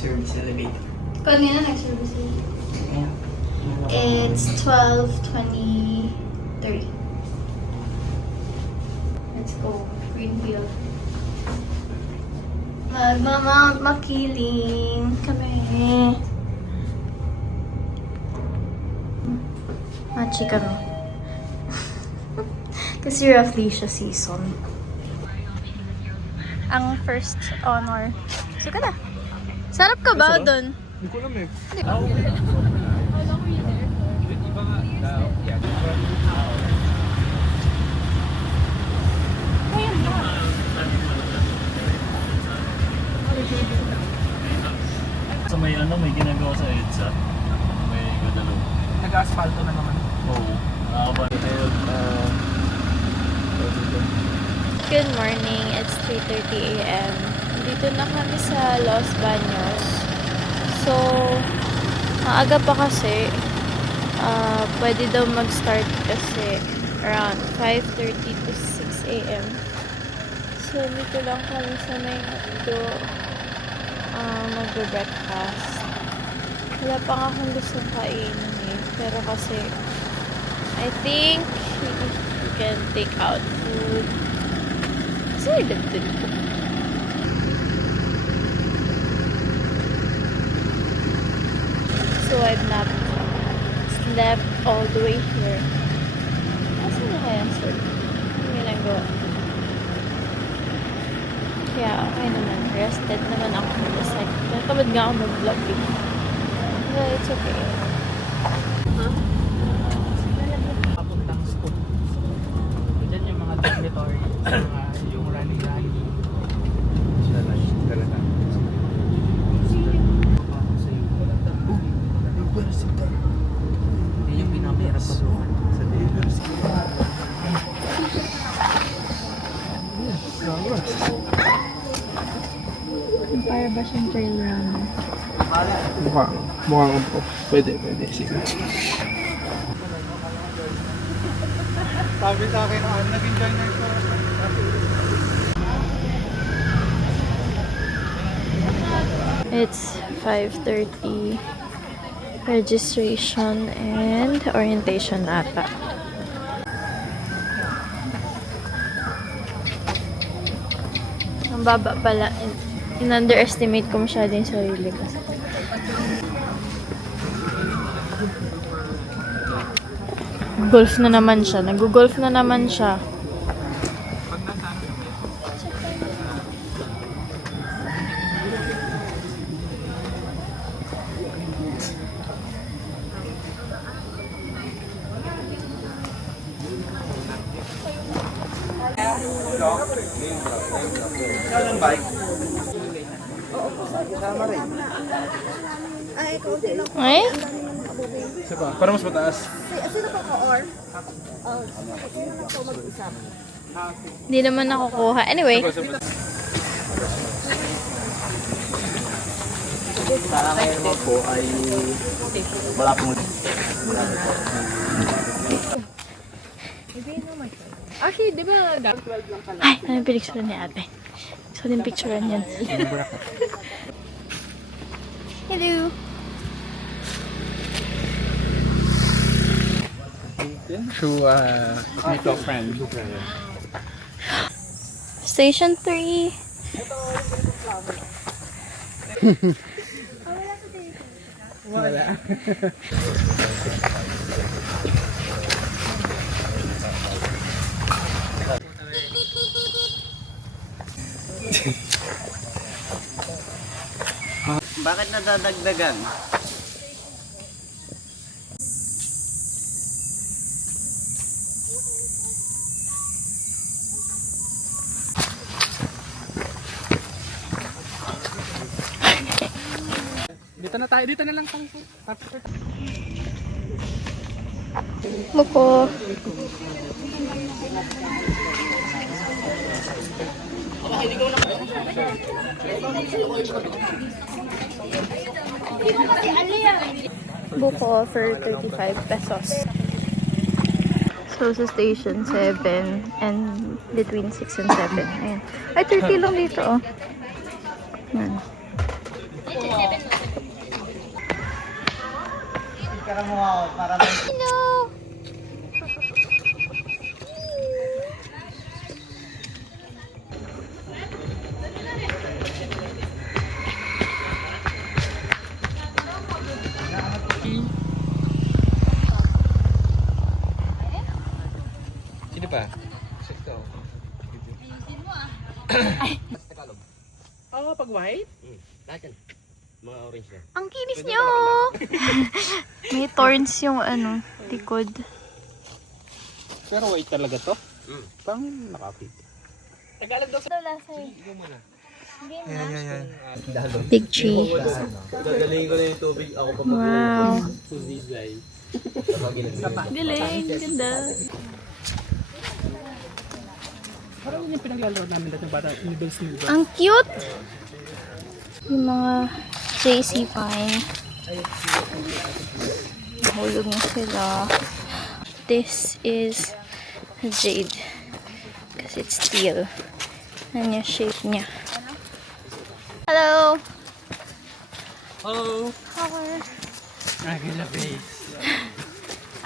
nag-service elevator. Kanina nag-service yun. Ayan. It's 12:23. Let's go. Greenfield. Magmamount Makiling kami. Machi kami. Kasi roughly siya season. Ang first honor. Sige na. Sarap ka ba doon? Hindi ko alam eh. So may may ginagawa sa EDSA. May Guadalupe. Nag-asfalto na naman. Oo. Good morning. It's 3:30 a.m. Dito na kami sa Los Baños. So, maaga pa kasi. Pwede daw mag-start kasi around 5:30 to 6 a.m. So, dito lang kami sa may mag-breakfast. Wala pa nga akong gustong kainin eh. Pero kasi, I think we can take out food. Kasi dagdag ko. So, I've not slept all the way here. Asa na kaya, sir? Ano ginagawa? Kaya, okay naman. Rested naman ako. Just like, nakamad nga ako mag-vlog eh. But it's okay. Papuntang school. Diyan yung mga dormitory, yung running. Yan yung pinapirap pa doon. Sa university. Para ba siyang trail runner? Mukhang po. Pwede. Sige. Sabi sa akin, nag-enjoy na ito. It's 5:30. Registration and orientation ata. Ang baba pala. In-underestimate ko masyado yung sarili ko. Golf na naman siya. Nag-golf na naman siya. Ay? Isa pa. Para mas mataas. Sino pa ko or? Sino na po mag-usap? Hindi naman nakukuha. Anyway. Para kayo naman po ay wala pong Actually, di ba 12 lang pala? Ay, ano yung pinicturean ni ate? So, din picturean yan. Hello! Through mutual friend. Station 3. Wala. Bakit nadadagdagan? Dito na tayo. Dito na lang tayo. Buko. Buko for 35 pesos. So, sa station 7 and between 6 and 7. Ayan. Ay, 30 lang dito, oh. Ayan. Hello! Sino pa? Oo, pag white? Lahat yan. Mga orange na. Ang kinis niyo! May thorns yung ano, likod. Pero white talaga to? Pang nakapit. Tagalog daw sa... Big tree. Gagalingin ko na yung tubig. Ako pa Wow. mag-zigzag. Galing, ganda. Parang yung pinaglalaro namin dati ng bata, noodles. Ang cute! Yung mga JC Fine. Nahulog na sila. This is jade. Kasi it's steel. Ano yung shape niya. Hello! Hello! Power. Agila base.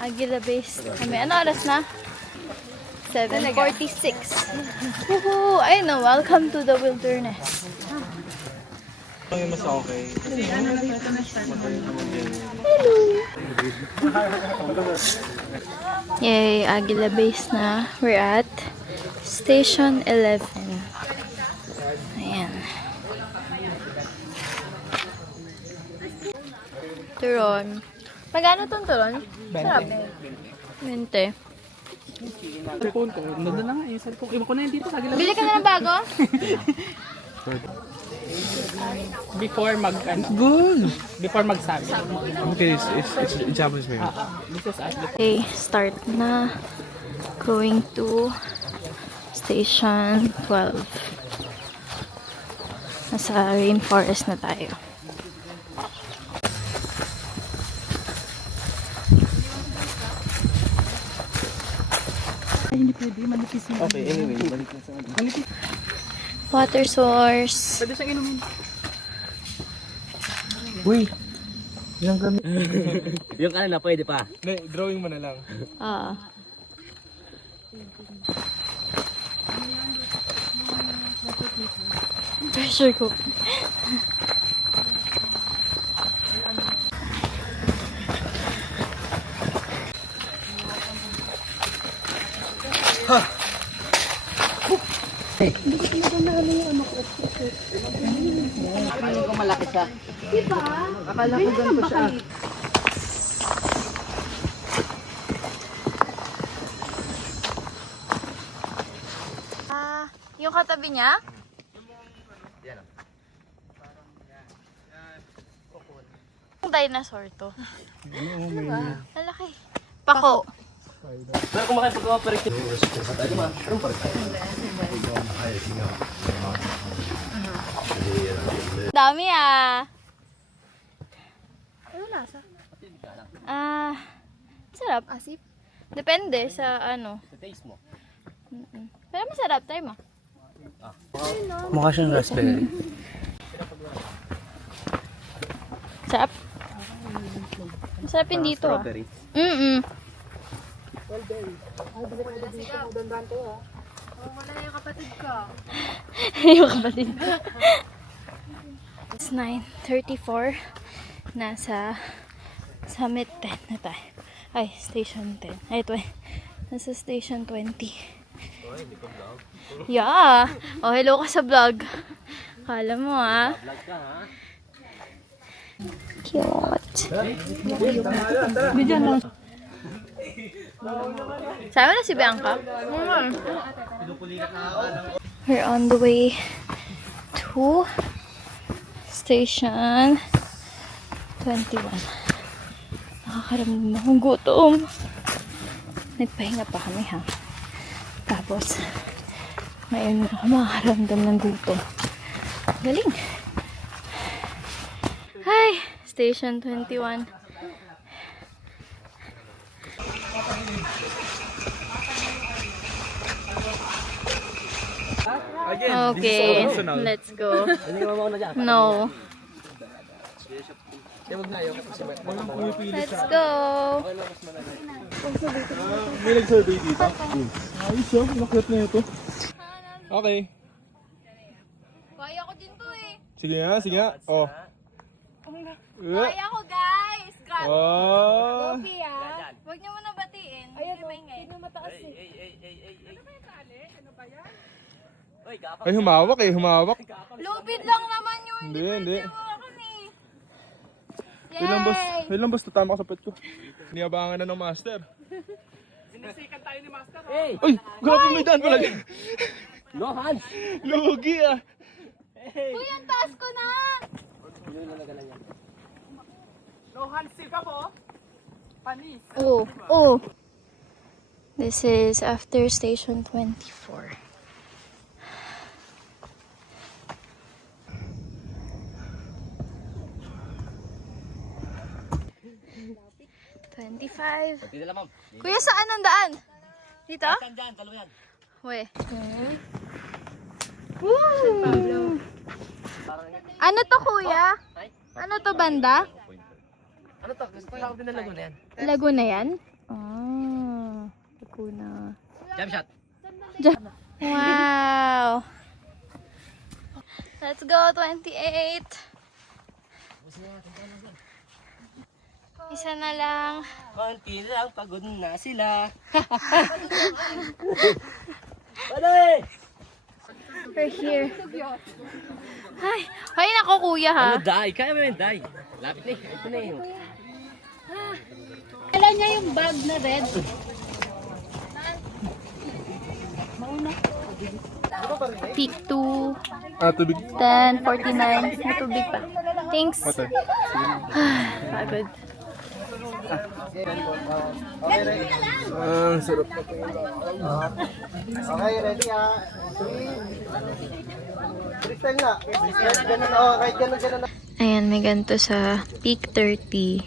Agila base kami. Ano oras na? 7:46. Woohoo! I know. Welcome to the wilderness. Ang mas okay. Yay! Agila base na. We're at Station 11. Ayan. Turon. Magkano itong turon? Sarap. 20. Cellphone ko. Nandun na nga yung cellphone. Iwan ko na yun dito sa Agila. Bili ka na ng bago? Before mag... Good! Before magsabi. Okay, it's Japanese maybe. This is Agila. Okay, start na. Going to Station 12. Nasa rainforest na tayo. Okay, anyway, balik na sa Water source. Pwede siyang inumin. Uy! Yung kanina, pwede pa. Drawing mo na lang. Ah. Pressure ko. Ah, yung katabi niya? Ang dinosaur to. Ano ba? Malaki. Pako. Pero kung makipag-cooperate Dami ah. Ano lasa? Sarap. Asip? Depende sa ano. sa taste mo. Pero masarap. Try mo. Mukha siyang raspberry. Sarap. Masarap yun dito ah. Strawberry. Yung kapatid ko. It's 9:34. Nasa Summit 10 na tayo. Ay, Station 10. Ay, ito eh. Nasa Station 20. Yeah. Oh, hello ka sa vlog. Kala mo ah. Vlog ka ha? Cute. Sama na si Bianca. We're on the way to Station 21. Nakakaramdam akong gutom. Nagpahinga pa kami ha. Tapos, ngayon ako makakaramdam ng gutom. Galing. Hi! Station 21. Okay, let's go. No. Let's go! May nag-survey dito. Ayos yun, nakyat na ito. Okay. Kaya ko din to eh. Sige nga. Oh. Kaya ko guys! Grabe! Oh. Pia, huwag niyo muna batiin. Ayan o, hindi mataas eh. Ay, humawak eh, humawak. Lupit lang naman yun. Hindi. Yay! Wait lang boss, tatama ka sa pet ko. Niyabangan na ng master. Hey! Uy, grabe may daan pala. No hands! Lugi ah. Uy, ang taas ko na! Oh. This is after station 24. Hindi na ma'am. Kuya, saan ang daan? Dito? Dyan, talo yan. We. Woo! Ano to, kuya? Ano to, banda? Ano to? Gusto ko din na Laguna yan. Laguna yan? Oh, Laguna. Jump shot. Wow! Let's go, 28! Isa na lang. Konti lang, pagod na sila. Bale! We're here. Ay, nako kuya ha. Ano, die? Kaya mo yung die. Lapit na eh. Ito na yun. Alam niya yung bag na red. Peak 2, Tubig. 10:49. May tubig pa. Thanks. Water. Pagod. Sarap. Okay, ready ha? 3. Freestyle na. Ganun, kahit ganun. Ayan, may ganito sa Peak 30.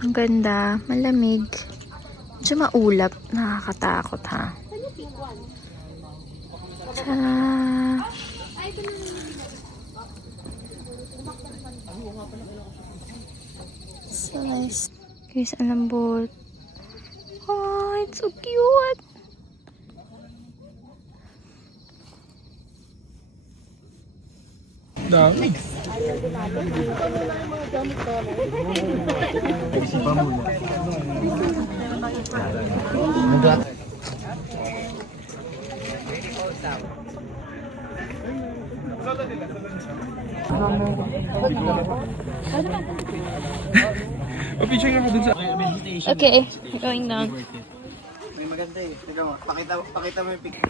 Ang ganda, malamig. Medyo maulap, nakakatakot ha. Ta-da! So nice. Guys, ang lambot. Oh, it's so cute! Dami. Picture nga ako dun sa... Okay, we're going down. May maganda eh. Tignan mo. Pakita mo yung picture.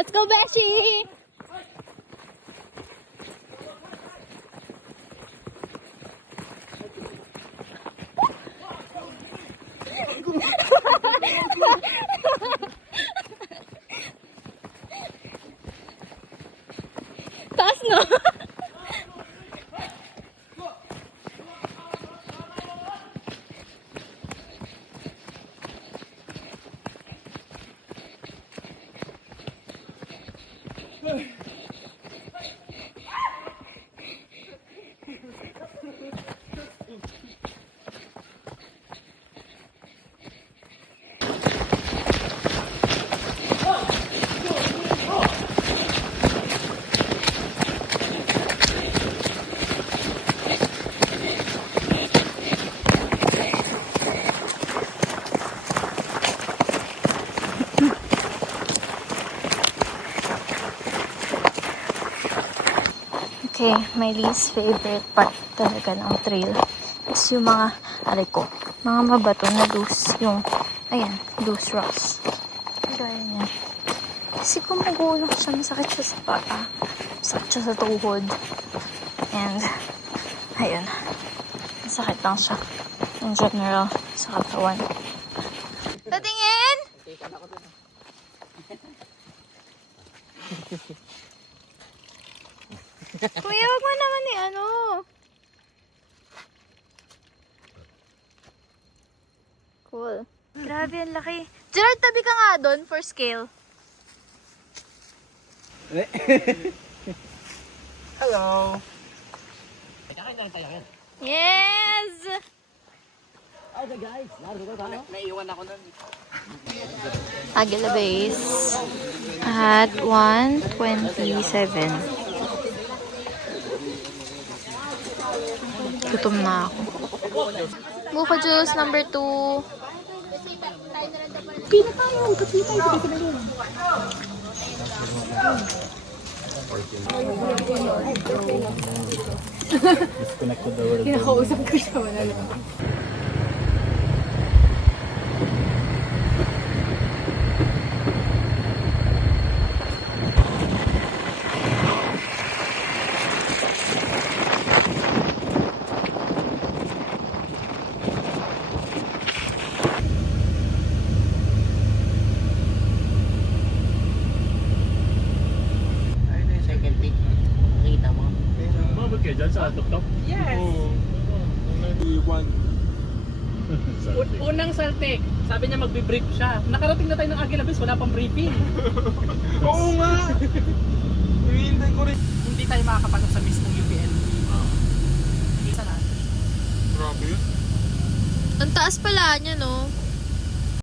Let's go, Beshi! Taas no? Okay, my least favorite part talaga ng trail is yung mga, mga mabato na loose, yung, ayan, loose rocks. Gaya niya. Kasi kung magulong siya, masakit siya sa paa, masakit siya sa tuhod, and, ayun, masakit lang siya, in general, sa katawan. Dating Tingin! Kuya, wag mo naman ano. Cool. Grabe, ang laki. Gerard, tabi ka nga doon for scale. Hello! Yes! Naiiwan ako nun. Aguila Base at 1:27. Gutom na ako. Buko juice number 2. Disconnect to the world. Kinakausap ko siya, wala lang. Ayun na yung second peak. Nakita mo? Mabot kayo dyan sa tok-tok? Oo. Naiwan. Unang saltik, sabi niya magbe-brief siya. Nakarating na tayo ng Aguila Base, wala pang briefing. Oo nga! Hinihintay ko rin. Hindi tayo makakapasok sa mismong UPL. Isa na. Grabe yun. Ang taas pala niya, no?